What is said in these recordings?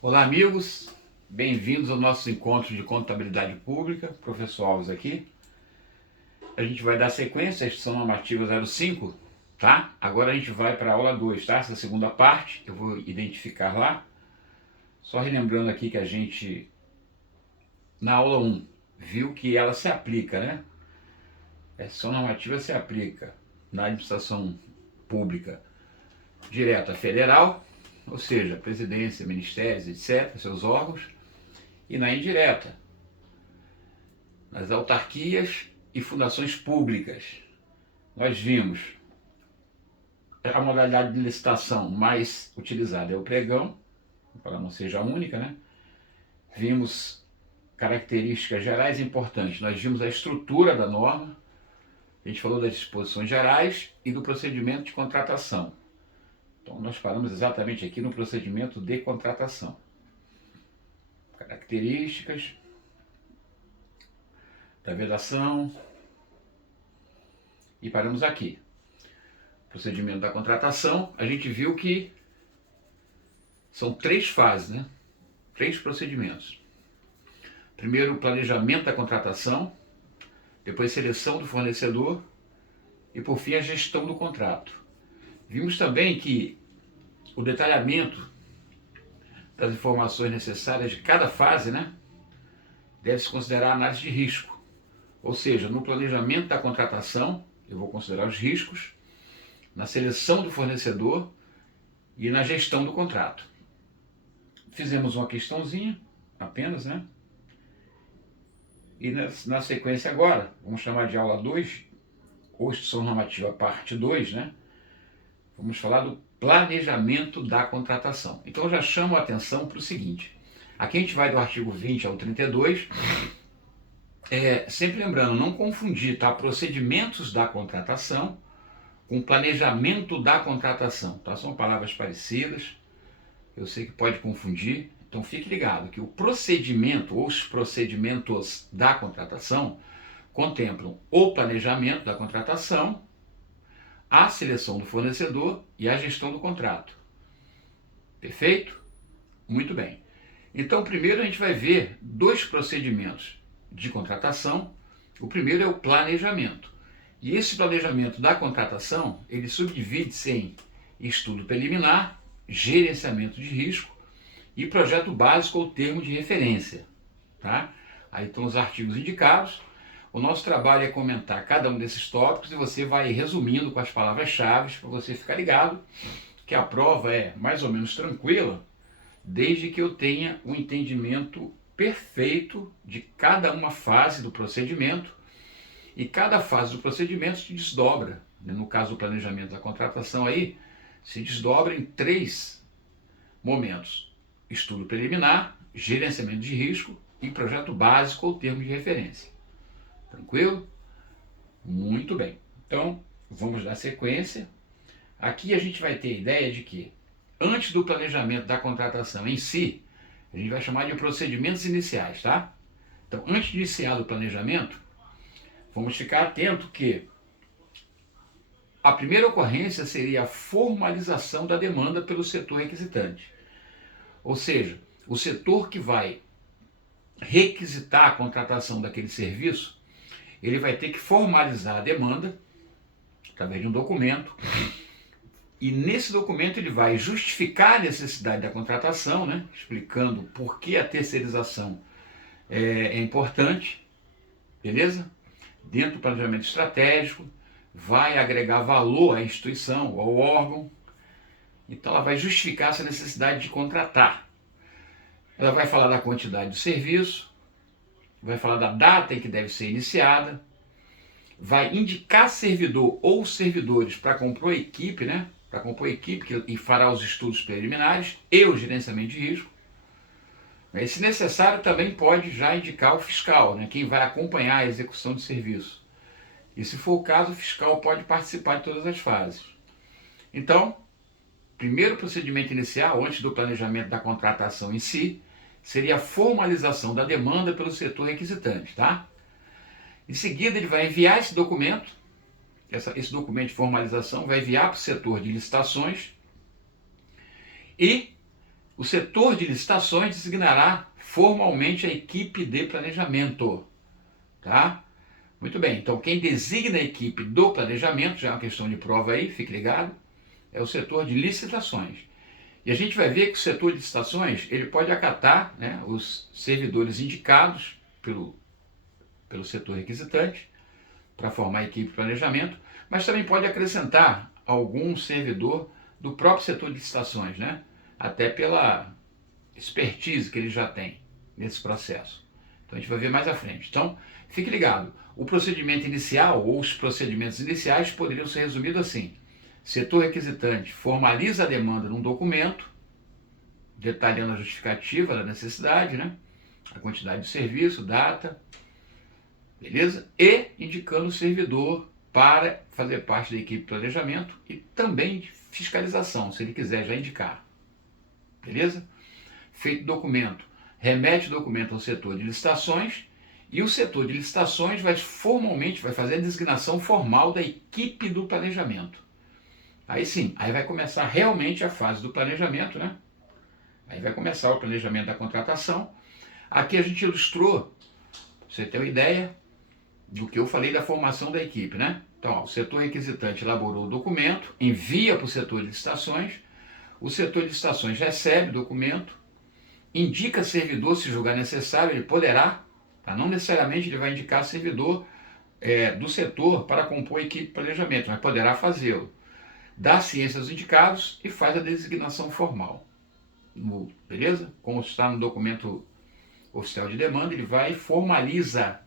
Olá, amigos, bem-vindos ao nosso encontro de contabilidade pública, professor Alves aqui. A gente vai dar sequência à instrução normativa 05, tá? Agora a gente vai para a aula 2, tá? Essa segunda parte eu vou identificar lá. Só relembrando aqui que a gente, na aula 1, viu que ela se aplica, né? A instrução normativa se aplica na administração pública direta federal, ou seja, presidência, ministérios, etc., seus órgãos, e na indireta, nas autarquias e fundações públicas. Nós vimos a modalidade de licitação mais utilizada é o pregão, para não seja única, né? Vimos características gerais importantes. Nós vimos a estrutura da norma, a gente falou das disposições gerais e do procedimento de contratação. Então nós paramos exatamente aqui no procedimento de contratação. Características da vedação e paramos aqui. Procedimento da contratação, a gente viu que são 3 fases, né? 3 procedimentos. Primeiro, o planejamento da contratação, depois seleção do fornecedor e, por fim, a gestão do contrato. Vimos também que o detalhamento das informações necessárias de cada fase, né, deve-se considerar a análise de risco. Ou seja, no planejamento da contratação, eu vou considerar os riscos, na seleção do fornecedor e na gestão do contrato. Fizemos uma questãozinha, apenas, né? E na sequência agora, vamos chamar de aula 2, ou instrução normativa parte 2, né? Vamos falar do planejamento da contratação. Então eu já chamo a atenção para o seguinte, aqui a gente vai do artigo 20 ao 32, sempre lembrando, não confundir, tá? Procedimentos da contratação com planejamento da contratação, tá? São palavras parecidas, eu sei que pode confundir, então fique ligado que o procedimento ou os procedimentos da contratação contemplam o planejamento da contratação, a seleção do fornecedor e a gestão do contrato. Perfeito? Muito bem. Então, primeiro a gente vai ver 2 procedimentos de contratação. O primeiro é o planejamento. E esse planejamento da contratação, ele subdivide-se em estudo preliminar, gerenciamento de risco e projeto básico ou termo de referência. Tá? Aí estão os artigos indicados. O nosso trabalho é comentar cada um desses tópicos e você vai resumindo com as palavras-chave para você ficar ligado que a prova é mais ou menos tranquila, desde que eu tenha um entendimento perfeito de cada uma fase do procedimento e cada fase do procedimento se desdobra. No caso do planejamento da contratação aí, se desdobra em 3 momentos: estudo preliminar, gerenciamento de risco e projeto básico ou termo de referência. Tranquilo? Muito bem. Então, vamos dar sequência. Aqui a gente vai ter a ideia de que, antes do planejamento da contratação em si, a gente vai chamar de procedimentos iniciais, tá? Então, antes de iniciar o planejamento, vamos ficar atento que a primeira ocorrência seria a formalização da demanda pelo setor requisitante. Ou seja, o setor que vai requisitar a contratação daquele serviço, ele vai ter que formalizar a demanda através de um documento, e nesse documento ele vai justificar a necessidade da contratação, né, explicando por que a terceirização é importante, beleza? Dentro do planejamento estratégico, vai agregar valor à instituição, ao órgão, então ela vai justificar essa necessidade de contratar. Ela vai falar da quantidade do serviço, vai falar da data em que deve ser iniciada, vai indicar servidor ou servidores para compor a equipe, né? Para compor a equipe que fará os estudos preliminares e o gerenciamento de risco. E, se necessário, também pode já indicar o fiscal, né? Quem vai acompanhar a execução de serviço. E, se for o caso, o fiscal pode participar de todas as fases. Então, primeiro procedimento inicial, antes do planejamento da contratação em si, seria a formalização da demanda pelo setor requisitante, tá? Em seguida, ele vai enviar esse documento, esse documento de formalização, vai enviar para o setor de licitações e O setor de licitações designará formalmente a equipe de planejamento, tá? Muito bem, então quem designa a equipe do planejamento, já é uma questão de prova aí, fique ligado, é o setor de licitações. E a gente vai ver que o setor de licitações, ele pode acatar, né, os servidores indicados pelo setor requisitante para formar a equipe de planejamento, mas também pode acrescentar algum servidor do próprio setor de licitações, né? Até pela expertise que ele já tem nesse processo. Então a gente vai ver mais à frente. Então, fique ligado. O procedimento inicial ou os procedimentos iniciais poderiam ser resumidos assim: setor requisitante formaliza a demanda num documento, detalhando a justificativa da necessidade, né? A quantidade de serviço, data, beleza? E indicando o servidor para fazer parte da equipe de planejamento e também de fiscalização, se ele quiser já indicar, beleza? Feito o documento, remete o documento ao setor de licitações e o setor de licitações vai fazer a designação formal da equipe do planejamento. Aí sim, aí vai começar realmente a fase do planejamento, né? Aí vai começar o planejamento da contratação. Aqui a gente ilustrou, pra você ter uma ideia do que eu falei da formação da equipe, né? Então, ó, o setor requisitante elaborou o documento, envia para o setor de licitações, o setor de licitações recebe o documento, indica servidor se julgar necessário, ele poderá, tá? Não necessariamente ele vai indicar servidor do setor para compor a equipe de planejamento, mas poderá fazê-lo. Dá ciência aos indicados e faz a designação formal. Beleza? Como está no documento oficial de demanda, ele vai e formaliza,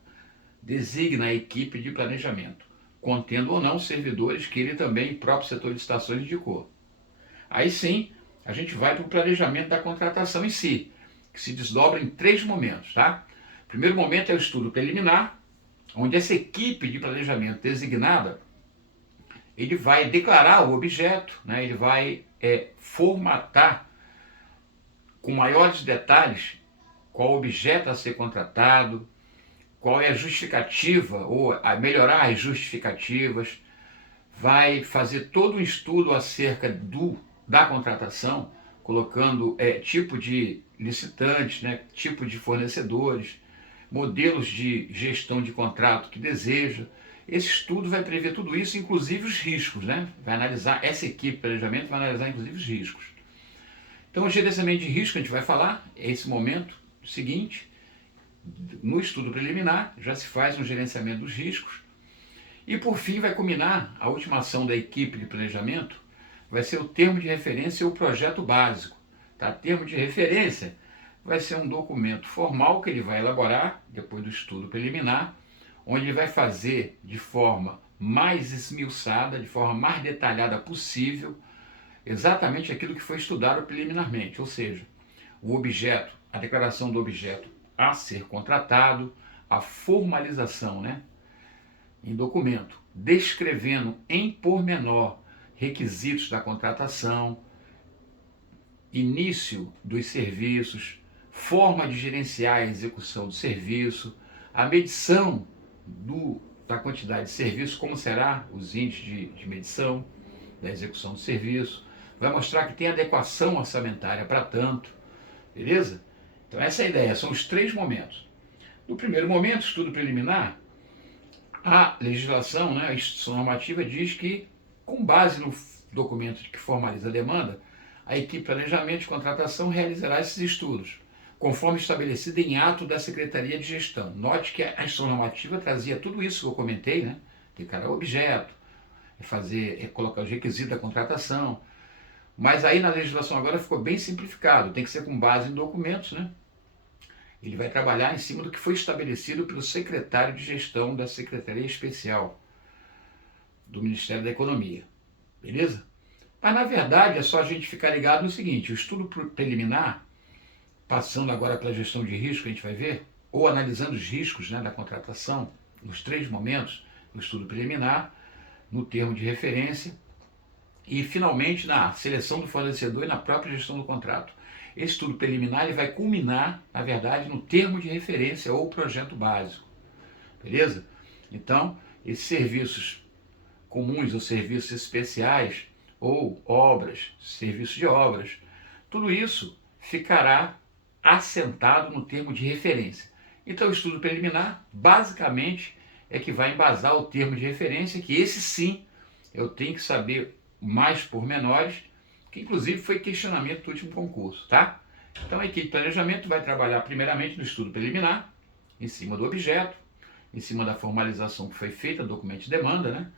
designa a equipe de planejamento, contendo ou não servidores que ele também, próprio setor de licitações, indicou. Aí sim, a gente vai para o planejamento da contratação em si, que se desdobra em 3 momentos, tá? O primeiro momento é o estudo preliminar, onde essa equipe de planejamento designada, ele vai declarar o objeto, né? Ele vai formatar com maiores detalhes qual objeto a ser contratado, qual é a justificativa, ou a melhorar as justificativas, vai fazer todo um estudo acerca da contratação, colocando tipo de licitantes, né, tipo de fornecedores, modelos de gestão de contrato que deseja. Esse estudo vai prever tudo isso, inclusive os riscos, né? Vai analisar, essa equipe de planejamento vai analisar inclusive os riscos. Então, o gerenciamento de risco a gente vai falar, é esse momento seguinte. No estudo preliminar, já se faz um gerenciamento dos riscos. E, por fim, vai culminar a última ação da equipe de planejamento, vai ser o termo de referência ou projeto básico. Tá? Termo de referência vai ser um documento formal que ele vai elaborar, depois do estudo preliminar, onde ele vai fazer de forma mais esmiuçada, de forma mais detalhada possível, exatamente aquilo que foi estudado preliminarmente, ou seja, o objeto, a declaração do objeto a ser contratado, a formalização, né, em documento, descrevendo em pormenor requisitos da contratação, início dos serviços, forma de gerenciar a execução do serviço, a medição da quantidade de serviço, como será os índices de medição da execução do serviço, vai mostrar que tem adequação orçamentária para tanto, beleza? Então essa é a ideia, são os 3 momentos. No primeiro momento, estudo preliminar, a legislação, né, a instituição normativa diz que, com base no documento que formaliza a demanda, a equipe de planejamento de contratação realizará esses estudos, conforme estabelecido em ato da Secretaria de Gestão. Note que a instituição normativa trazia tudo isso que eu comentei, né? Declarar o objeto, colocar os requisitos da contratação, mas aí na legislação agora ficou bem simplificado, tem que ser com base em documentos, né? Ele vai trabalhar em cima do que foi estabelecido pelo secretário de gestão da Secretaria Especial do Ministério da Economia, beleza? Mas na verdade é só a gente ficar ligado no seguinte: o estudo preliminar, passando agora pela gestão de risco, a gente vai ver, ou analisando os riscos, né, da contratação, nos 3 momentos, no estudo preliminar, no termo de referência e finalmente na seleção do fornecedor e na própria gestão do contrato. Esse estudo preliminar ele vai culminar, na verdade, no termo de referência ou projeto básico, beleza? Então, esses serviços comuns ou serviços especiais ou obras, serviços de obras, tudo isso ficará assentado no termo de referência. Então, o estudo preliminar, basicamente, é que vai embasar o termo de referência, que esse sim eu tenho que saber mais pormenores, que inclusive foi questionamento do último concurso, tá? Então, a equipe de planejamento vai trabalhar primeiramente no estudo preliminar, em cima do objeto, em cima da formalização que foi feita, documento de demanda, né?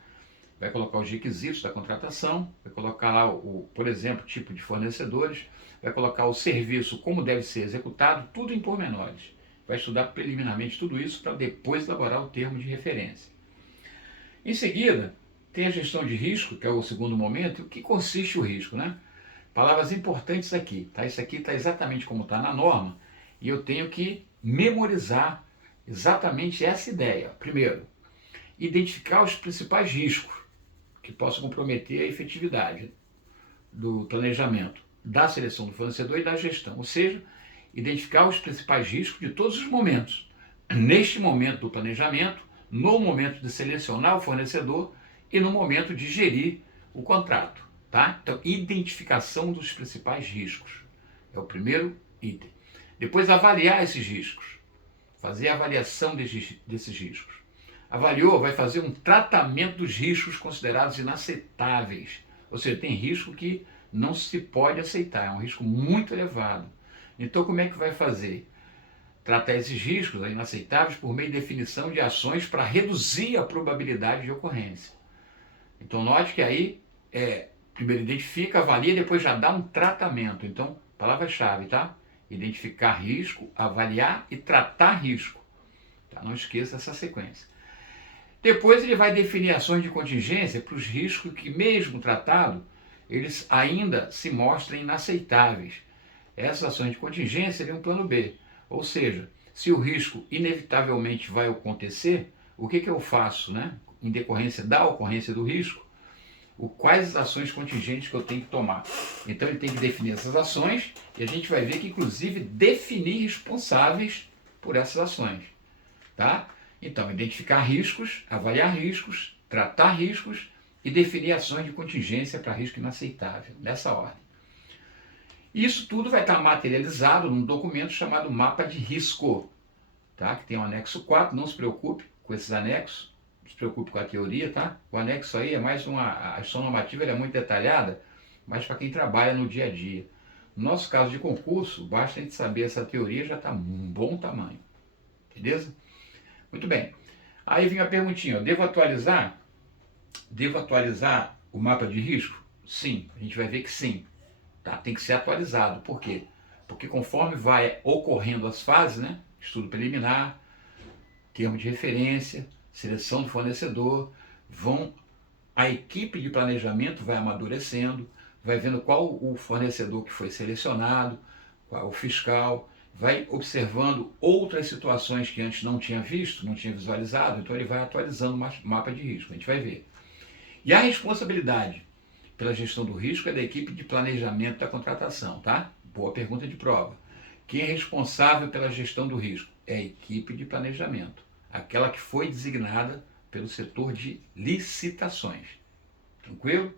Vai colocar os requisitos da contratação, vai colocar lá, por exemplo, tipo de fornecedores, vai colocar o serviço, como deve ser executado, tudo em pormenores. Vai estudar preliminarmente tudo isso para depois elaborar o termo de referência. Em seguida, tem a gestão de risco, que é o segundo momento. O que consiste o risco, né? Palavras importantes aqui, tá? Isso aqui está exatamente como está na norma e eu tenho que memorizar exatamente essa ideia. Primeiro, identificar os principais riscos que possam comprometer a efetividade do planejamento, da seleção do fornecedor e da gestão. Ou seja, identificar os principais riscos de todos os momentos. Neste momento do planejamento, no momento de selecionar o fornecedor e no momento de gerir o contrato. Tá? Então, identificação dos principais riscos. É o primeiro item. Depois, avaliar esses riscos. Fazer a avaliação desses riscos. Avaliou, vai fazer um tratamento dos riscos considerados inaceitáveis. Ou seja, tem risco que não se pode aceitar, é um risco muito elevado. Então, como é que vai fazer? Tratar esses riscos inaceitáveis por meio de definição de ações para reduzir a probabilidade de ocorrência. Então, note que aí, primeiro identifica, avalia, depois já dá um tratamento. Então, palavra-chave, tá? Identificar risco, avaliar e tratar risco. Tá? Não esqueça essa sequência. Depois ele vai definir ações de contingência para os riscos que, mesmo tratado, eles ainda se mostram inaceitáveis. Essas ações de contingência seriam um plano B. Ou seja, se o risco inevitavelmente vai acontecer, o que eu faço, né? Em decorrência da ocorrência do risco, quais as ações contingentes que eu tenho que tomar. Então ele tem que definir essas ações e a gente vai ver que, inclusive, definir responsáveis por essas ações. Tá? Então, identificar riscos, avaliar riscos, tratar riscos e definir ações de contingência para risco inaceitável, nessa ordem. Isso tudo vai estar materializado num documento chamado mapa de risco, tá? Que tem o anexo 4, não se preocupe com esses anexos, não se preocupe com a teoria, tá? O anexo aí é mais a instrução normativa é muito detalhada, mas para quem trabalha no dia a dia. No nosso caso de concurso, basta a gente saber essa teoria, já está um bom tamanho, beleza? Muito bem. Aí vem a perguntinha, devo atualizar? Devo atualizar o mapa de risco? Sim, a gente vai ver que sim. Tá? Tem que ser atualizado. Por quê? Porque conforme vai ocorrendo as fases, né? Estudo preliminar, termo de referência, seleção do fornecedor, a equipe de planejamento vai amadurecendo, vai vendo qual o fornecedor que foi selecionado, qual o fiscal, vai observando outras situações que antes não tinha visto, não tinha visualizado, então ele vai atualizando o mapa de risco, a gente vai ver. E a responsabilidade pela gestão do risco é da equipe de planejamento da contratação, tá? Boa pergunta de prova. Quem é responsável pela gestão do risco? É a equipe de planejamento, aquela que foi designada pelo setor de licitações. Tranquilo?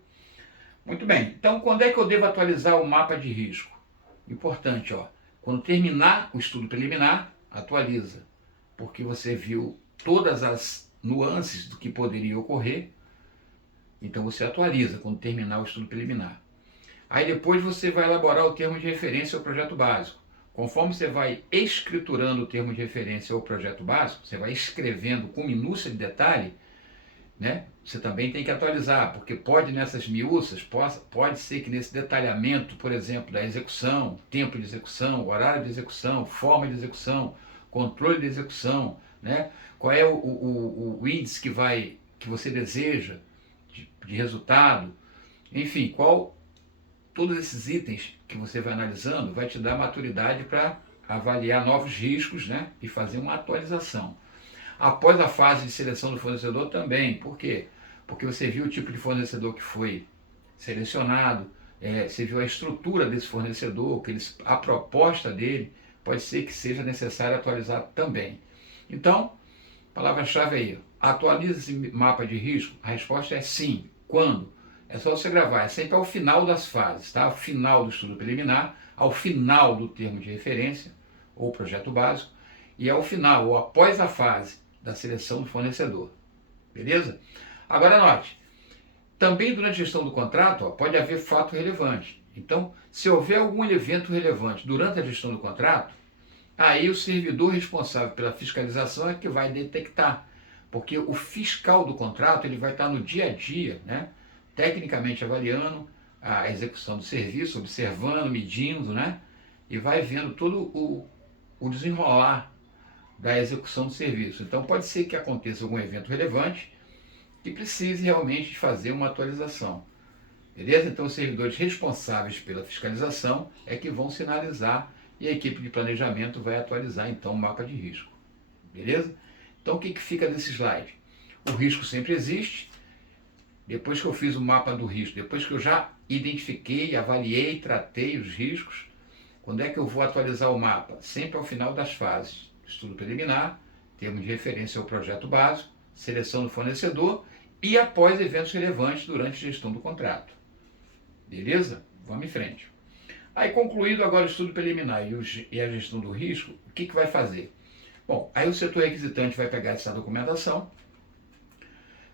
Muito bem. Então, quando é que eu devo atualizar o mapa de risco? Importante, ó. Quando terminar o estudo preliminar, atualiza, porque você viu todas as nuances do que poderia ocorrer, então você atualiza quando terminar o estudo preliminar. Aí depois você vai elaborar o termo de referência ao projeto básico. Conforme você vai escriturando o termo de referência ao projeto básico, você vai escrevendo com minúcia de detalhe, né? Você também tem que atualizar, porque pode nessas miúças, pode ser que nesse detalhamento, por exemplo, da execução, tempo de execução, horário de execução, forma de execução, controle de execução, né? Qual é o índice que você deseja de resultado, enfim, todos esses itens que você vai analisando vai te dar maturidade para avaliar novos riscos, né? E fazer uma atualização. Após a fase de seleção do fornecedor também. Por quê? Porque você viu o tipo de fornecedor que foi selecionado, você viu a estrutura desse fornecedor, a proposta dele, pode ser que seja necessário atualizar também. Então, palavra-chave aí, atualiza esse mapa de risco? A resposta é sim. Quando? É só você gravar, é sempre ao final das fases, tá? Ao final do estudo preliminar, ao final do termo de referência, ou projeto básico, e ao final, ou após a fase da seleção do fornecedor. Beleza? Agora note, também durante a gestão do contrato, pode haver fato relevante. Então, se houver algum evento relevante durante a gestão do contrato, aí o servidor responsável pela fiscalização é que vai detectar, porque o fiscal do contrato ele vai estar no dia a dia, né, tecnicamente avaliando a execução do serviço, observando, medindo, né, e vai vendo todo o desenrolar da execução do serviço. Então pode ser que aconteça algum evento relevante que precise realmente fazer uma atualização. Beleza? Então os servidores responsáveis pela fiscalização é que vão sinalizar e a equipe de planejamento vai atualizar então o mapa de risco. Beleza? Então o que fica desse slide? O risco sempre existe. Depois que eu fiz o mapa do risco, depois que eu já identifiquei, avaliei, tratei os riscos, quando é que eu vou atualizar o mapa? Sempre ao final das fases. Estudo preliminar, termo de referência ao projeto básico, seleção do fornecedor e após eventos relevantes durante a gestão do contrato. Beleza? Vamos em frente. Aí, concluído agora o estudo preliminar e a gestão do risco, o que vai fazer? Bom, aí o setor requisitante vai pegar essa documentação,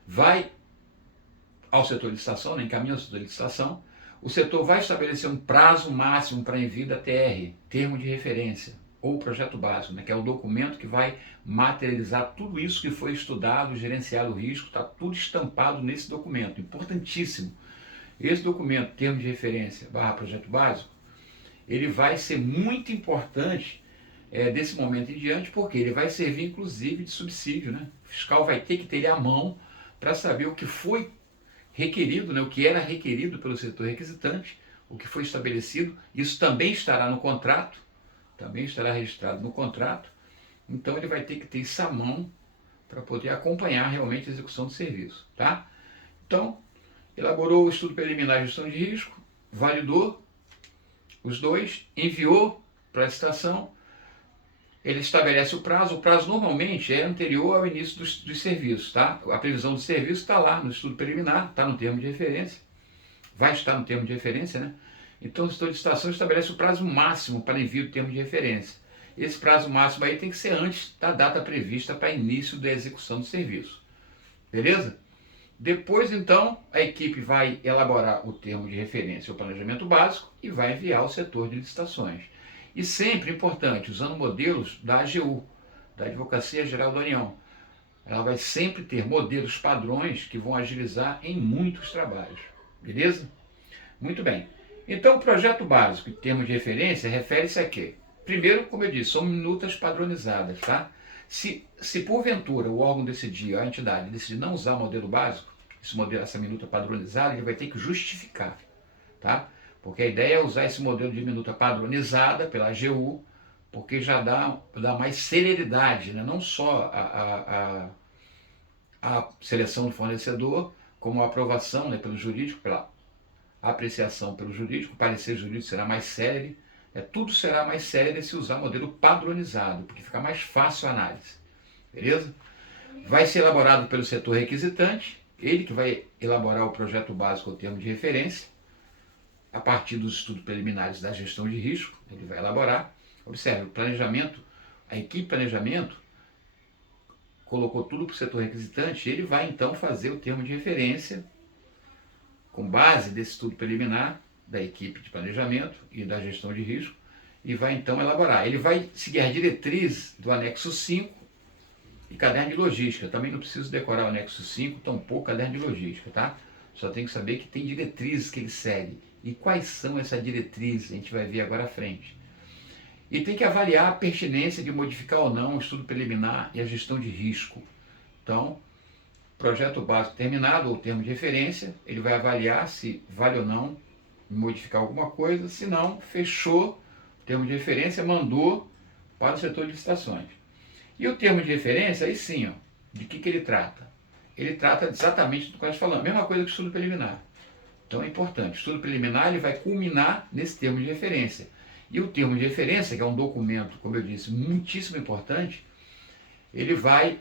vai ao setor de licitação, né, encaminha ao setor de licitação, o setor vai estabelecer um prazo máximo para envio da TR, termo de referência, ou projeto básico, né, que é o documento que vai materializar tudo isso que foi estudado, gerenciado o risco, está tudo estampado nesse documento, importantíssimo. Esse documento, termo de referência / projeto básico, ele vai ser muito importante desse momento em diante, porque ele vai servir inclusive de subsídio, né? O fiscal vai ter que ter ele à mão para saber o que foi requerido, né? O que era requerido pelo setor requisitante, o que foi estabelecido, isso também estará no contrato, também estará registrado no contrato, então ele vai ter que ter isso à mão para poder acompanhar realmente a execução do serviço, tá? Então, elaborou o estudo preliminar de gestão de risco, validou os dois, enviou para a licitação, ele estabelece o prazo normalmente é anterior ao início dos serviços, tá? A previsão do serviço está lá no estudo preliminar, está no termo de referência, vai estar no termo de referência, né? Então o setor de licitação estabelece o prazo máximo para envio do termo de referência. Esse prazo máximo aí tem que ser antes da data prevista para início da execução do serviço. Beleza? Depois, então, a equipe vai elaborar o termo de referência, o planejamento básico, e vai enviar ao setor de licitações. E sempre importante, usando modelos da AGU, da Advocacia Geral da União. Ela vai sempre ter modelos padrões que vão agilizar em muitos trabalhos. Beleza? Muito bem. Então, o projeto básico e termo de referência refere-se a quê? Primeiro, como eu disse, são minutas padronizadas, tá? Se porventura o órgão decidir, a entidade decidir não usar o modelo básico, essa minuta padronizada, ele vai ter que justificar, tá? Porque a ideia é usar esse modelo de minuta padronizada pela AGU, porque já dá mais celeridade, né? Não só a seleção do fornecedor, como a aprovação, né, pelo jurídico, pela apreciação pelo jurídico, o parecer jurídico será mais célere, tudo será mais célere se usar modelo padronizado, porque fica mais fácil a análise. Beleza? Vai ser elaborado pelo setor requisitante, ele que vai elaborar o projeto básico ou termo de referência, a partir dos estudos preliminares da gestão de risco, ele vai elaborar. Observe, o planejamento, a equipe de planejamento colocou tudo para o setor requisitante, ele vai então fazer o termo de referência com base desse estudo preliminar da equipe de planejamento e da gestão de risco, e vai então elaborar. Ele vai seguir a diretriz do anexo 5 e caderno de logística. Também não preciso decorar o anexo 5, tampouco caderno de logística, tá? Só tem que saber que tem diretrizes que ele segue. E quais são essas diretrizes? A gente vai ver agora à frente. E tem que avaliar a pertinência de modificar ou não o estudo preliminar e a gestão de risco. Então, projeto básico terminado ou termo de referência, ele vai avaliar se vale ou não modificar alguma coisa, se não, fechou o termo de referência, mandou para o setor de licitações. E o termo de referência, aí sim, ó, de que ele trata? Ele trata exatamente do que nós falamos, mesma coisa que o estudo preliminar. Então é importante, o estudo preliminar ele vai culminar nesse termo de referência. E o termo de referência, que é um documento, como eu disse, muitíssimo importante, ele vai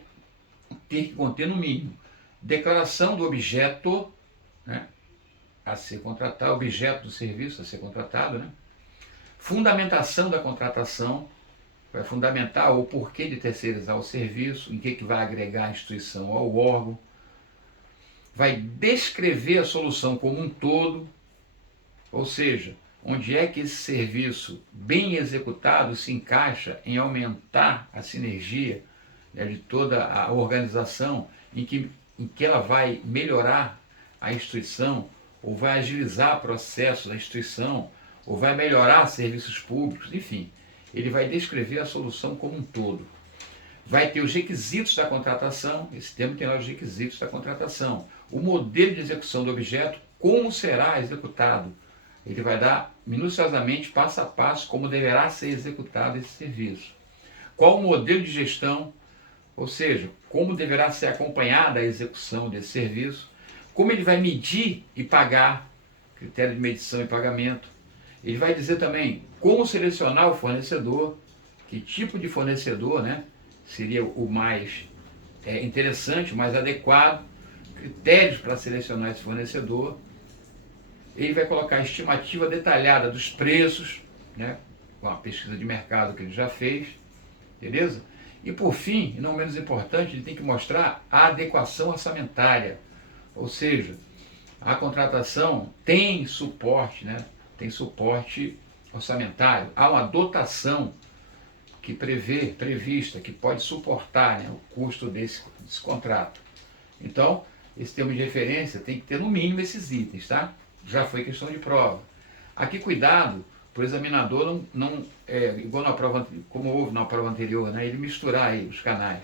ter que conter no mínimo declaração do objeto, né, a ser contratado, objeto do serviço a ser contratado, né, Fundamentação da contratação, vai fundamentar o porquê de terceirizar o serviço, em que vai agregar a instituição ao órgão, vai descrever a solução como um todo, ou seja, onde é que esse serviço bem executado se encaixa em aumentar a sinergia, né, de toda a organização, em que ela vai melhorar a instituição, ou vai agilizar processos da instituição, ou vai melhorar serviços públicos, enfim. Ele vai descrever a solução como um todo. Vai ter os requisitos da contratação, esse termo tem lá os requisitos da contratação, o modelo de execução do objeto, como será executado. Ele vai dar minuciosamente, passo a passo, como deverá ser executado esse serviço. Qual o modelo de gestão, ou seja, como deverá ser acompanhada a execução desse serviço, como ele vai medir e pagar, critério de medição e pagamento. Ele vai dizer também como selecionar o fornecedor, que tipo de fornecedor, né, seria o mais interessante, o mais adequado, critérios para selecionar esse fornecedor. Ele vai colocar a estimativa detalhada dos preços, né, com a pesquisa de mercado que ele já fez, beleza? E por fim, e não menos importante, ele tem que mostrar a adequação orçamentária, ou seja, a contratação tem suporte, né, tem suporte orçamentário, há uma dotação que prevista, que pode suportar, né, o custo desse contrato. Então, esse termo de referência tem que ter no mínimo esses itens, tá? Já foi questão de prova. Aqui, cuidado, para o examinador não igual na prova, como houve na prova anterior, né, ele misturar aí os canais.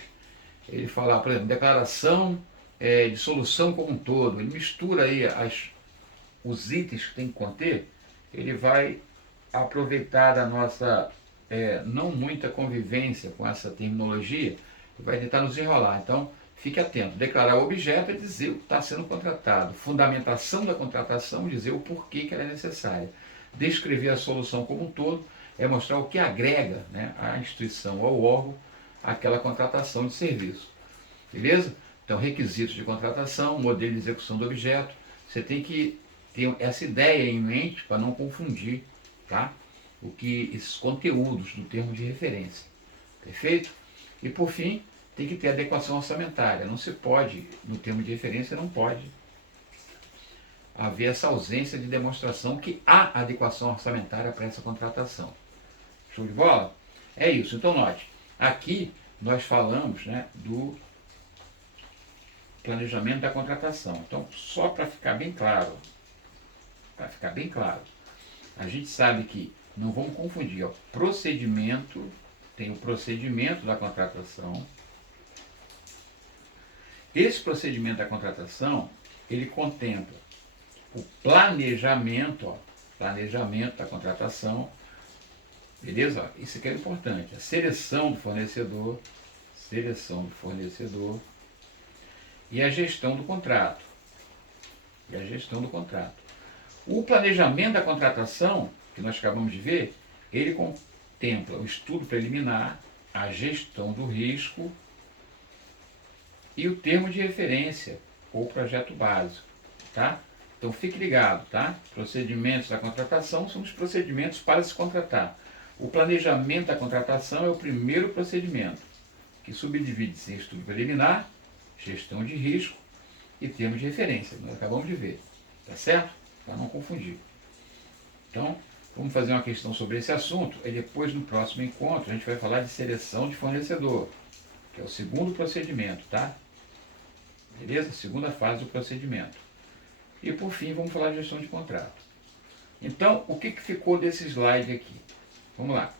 Ele falar, por exemplo, declaração de solução como um todo, ele mistura aí os itens que tem que conter, ele vai aproveitar da nossa não muita convivência com essa terminologia e vai tentar nos enrolar. Então, fique atento. Declarar o objeto é dizer o que está sendo contratado. Fundamentação da contratação, dizer o porquê que ela é necessária. Descrever a solução como um todo é mostrar o que agrega, né, à instituição ou ao órgão aquela contratação de serviço. Beleza? Então, requisitos de contratação, modelo de execução do objeto. Você tem que ter essa ideia em mente para não confundir, tá, esses conteúdos do termo de referência. Perfeito? E por fim, tem que ter adequação orçamentária. Não se pode, no termo de referência, não pode haver essa ausência de demonstração que há adequação orçamentária para essa contratação. Show de bola? É isso. Então, note, aqui nós falamos, né, do planejamento da contratação. Então, só para ficar bem claro, a gente sabe que não vamos confundir, ó, procedimento, tem o procedimento da contratação. Esse procedimento da contratação, ele contempla o planejamento, ó, planejamento da contratação, beleza? Isso aqui é importante, a seleção do fornecedor e a gestão do contrato. O planejamento da contratação, que nós acabamos de ver, ele contempla o estudo preliminar, a gestão do risco e o termo de referência ou projeto básico, tá? Então fique ligado, tá? Procedimentos da contratação são os procedimentos para se contratar. O planejamento da contratação é o primeiro procedimento, que subdivide-se em estudo preliminar, gestão de risco e termo de referência. Nós acabamos de ver, tá certo? Para não confundir. Então, vamos fazer uma questão sobre esse assunto, e depois no próximo encontro a gente vai falar de seleção de fornecedor, que é o segundo procedimento, tá? Beleza? Segunda fase do procedimento. E por fim, vamos falar de gestão de contrato. Então, o que ficou desse slide aqui? Vamos lá.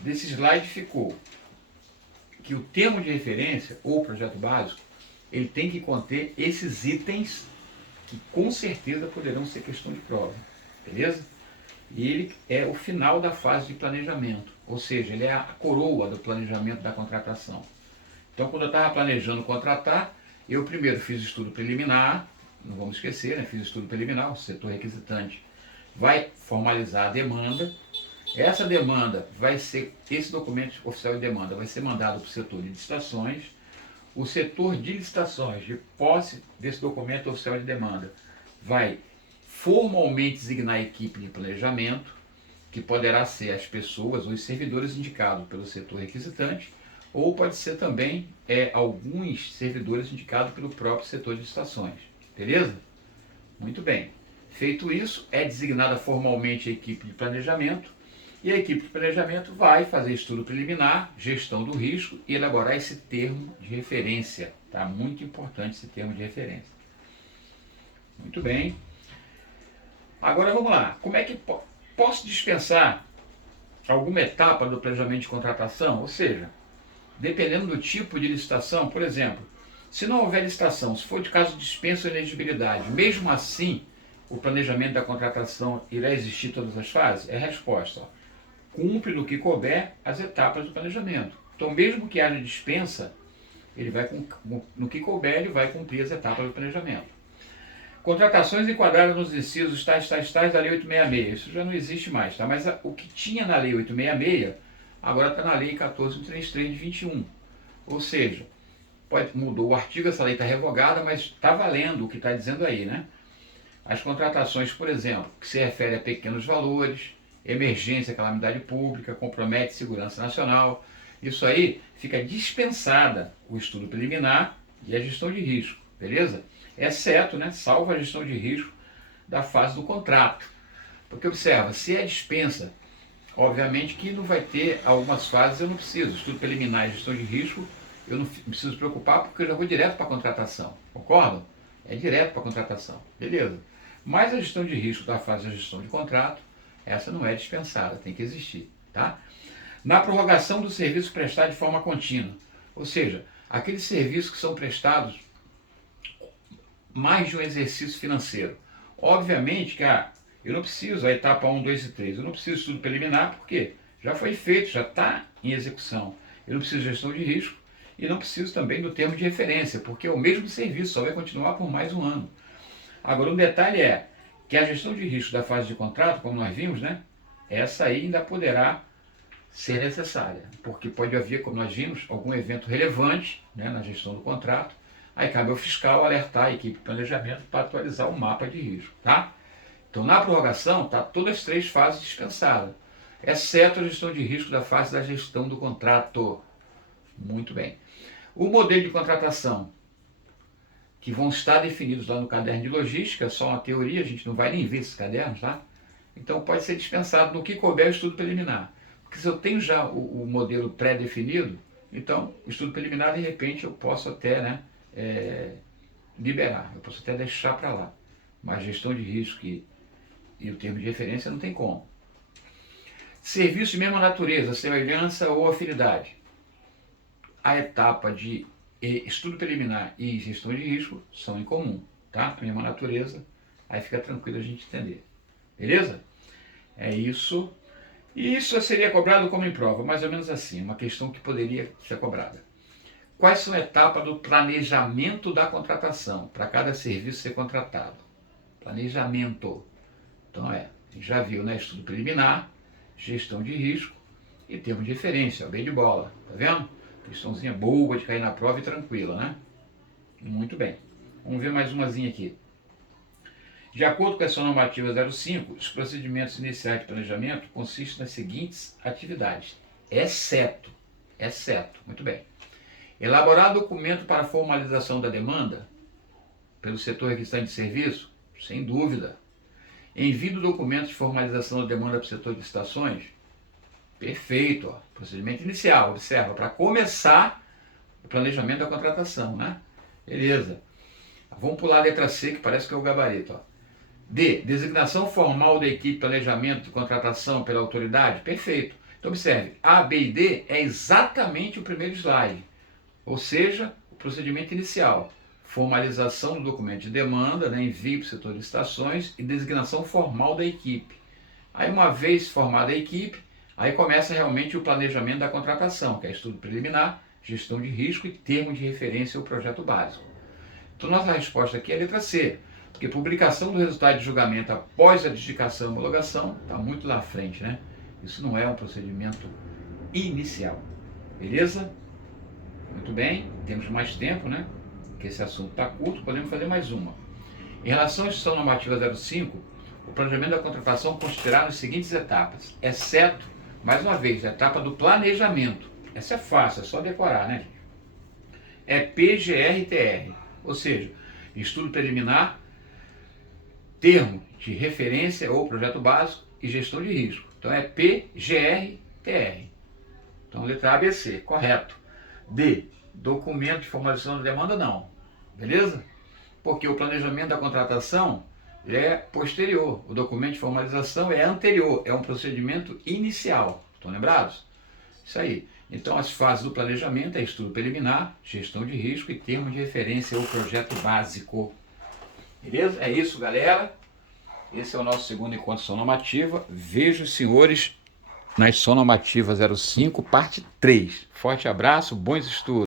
Desse slide ficou que o termo de referência, ou projeto básico, ele tem que conter esses itens que com certeza poderão ser questão de prova. Beleza? E ele é o final da fase de planejamento, ou seja, ele é a coroa do planejamento da contratação. Então, quando eu estava planejando contratar, eu primeiro fiz estudo preliminar, não vamos esquecer, né? Fiz estudo preliminar, o setor requisitante vai formalizar a demanda. Essa demanda vai ser, esse documento oficial de demanda vai ser mandado para o setor de licitações. O setor de licitações, de posse desse documento oficial de demanda, vai formalmente designar a equipe de planejamento, que poderá ser as pessoas ou os servidores indicados pelo setor requisitante, ou pode ser também alguns servidores indicados pelo próprio setor de licitações. Beleza? Muito bem. Feito isso, é designada formalmente a equipe de planejamento, e a equipe de planejamento vai fazer estudo preliminar, gestão do risco e elaborar esse termo de referência. Tá? Muito importante esse termo de referência. Muito bem. Agora vamos lá. Como é que posso dispensar alguma etapa do planejamento de contratação? Ou seja, dependendo do tipo de licitação, por exemplo, se não houver licitação, se for de caso de dispensa ou elegibilidade, mesmo assim o planejamento da contratação irá existir todas as fases? É a resposta. Ó. Cumpre no que couber as etapas do planejamento. Então, mesmo que haja dispensa, no que couber, ele vai cumprir as etapas do planejamento. Contratações enquadradas nos incisos tais da Lei 866. Isso já não existe mais, tá? Mas o que tinha na Lei 866, agora está na Lei 1433 de 21. Ou seja, mudou o artigo, essa lei está revogada, mas está valendo o que está dizendo aí, né? As contratações, por exemplo, que se refere a pequenos valores, emergência, calamidade pública, compromete segurança nacional, isso aí fica dispensada o estudo preliminar e a gestão de risco, beleza? Exceto, né, salvo a gestão de risco da fase do contrato. Porque observa, se é dispensa, obviamente que não vai ter algumas fases, eu não preciso. Estudo preliminar e gestão de risco, eu não preciso preocupar porque eu já vou direto para a contratação. Concordam? É direto para a contratação. Beleza. Mas a gestão de risco da fase da gestão de contrato, essa não é dispensada, tem que existir. Tá? Na prorrogação do serviço prestado de forma contínua. Ou seja, aqueles serviços que são prestados mais de um exercício financeiro. Obviamente que eu não preciso, a etapa 1, 2 e 3, eu não preciso de estudo preliminar, porque já foi feito, já está em execução. Eu não preciso de gestão de risco e não preciso também do termo de referência, porque é o mesmo serviço, só vai continuar por mais um ano. Agora, um detalhe é que a gestão de risco da fase de contrato, como nós vimos, né, essa aí ainda poderá ser necessária, porque pode haver, como nós vimos, algum evento relevante, né, na gestão do contrato. Aí cabe ao fiscal alertar a equipe de planejamento para atualizar o mapa de risco. Tá? Então, na prorrogação, está todas as 3 fases dispensadas, exceto a gestão de risco da fase da gestão do contrato. Muito bem. O modelo de contratação, que vão estar definidos lá no caderno de logística, é só uma teoria, a gente não vai nem ver esses cadernos, tá? Então, pode ser dispensado no que couber o estudo preliminar. Porque se eu tenho já o modelo pré-definido, então, o estudo preliminar, de repente, eu posso até, né, liberar, eu posso até deixar para lá, mas gestão de risco e o termo de referência não tem como. Serviço de mesma natureza, semelhança ou afinidade. A etapa de estudo preliminar e gestão de risco são em comum, tá? A mesma natureza, aí fica tranquilo a gente entender. Beleza? É isso. E isso seria cobrado como em prova, mais ou menos assim, uma questão que poderia ser cobrada. Quais são as etapas do planejamento da contratação, para cada serviço ser contratado? Planejamento. Então a gente já viu, né? Estudo preliminar, gestão de risco e termo de referência, ó, bem de bola, tá vendo? Questãozinha boa de cair na prova e tranquila, né? Muito bem. Vamos ver mais umazinha aqui. De acordo com essa normativa 05, os procedimentos iniciais de planejamento consistem nas seguintes atividades, exceto, muito bem. Elaborar documento para formalização da demanda pelo setor requisitante de serviço? Sem dúvida. Envio do documento de formalização da demanda para o setor de licitações? Perfeito. Ó. Procedimento inicial, observa, para começar o planejamento da contratação, né? Beleza. Vamos pular a letra C, que parece que é o gabarito. Ó. D. Designação formal da equipe de planejamento de contratação pela autoridade? Perfeito. Então observe, A, B e D é exatamente o primeiro slide. Ou seja, o procedimento inicial, formalização do documento de demanda, né, envio para o setor de licitações e designação formal da equipe. Aí, uma vez formada a equipe, aí começa realmente o planejamento da contratação, que é estudo preliminar, gestão de risco e termo de referência ao projeto básico. Então, nossa resposta aqui é a letra C, porque publicação do resultado de julgamento após a adjudicação e homologação está muito lá à frente, né? Isso não é um procedimento inicial. Beleza? Muito bem, temos mais tempo, né? Porque esse assunto está curto, podemos fazer mais uma. Em relação à instituição normativa 05, o planejamento da contratação consistirá nas seguintes etapas, exceto, mais uma vez, a etapa do planejamento. Essa é fácil, é só decorar, né, gente? É PGR-TR, ou seja, estudo preliminar, termo de referência ou projeto básico e gestão de risco. Então é PGR-TR. Então letra A, B, C, correto. D, documento de formalização da demanda, não. Beleza? Porque o planejamento da contratação é posterior. O documento de formalização é anterior, é um procedimento inicial. Estão lembrados? Isso aí. Então as fases do planejamento é estudo preliminar, gestão de risco e termo de referência ou projeto básico. Beleza? É isso, galera. Esse é o nosso segundo encontro sonomativa. Vejo os senhores nas sonomativas 05, parte 3. Forte abraço, bons estudos.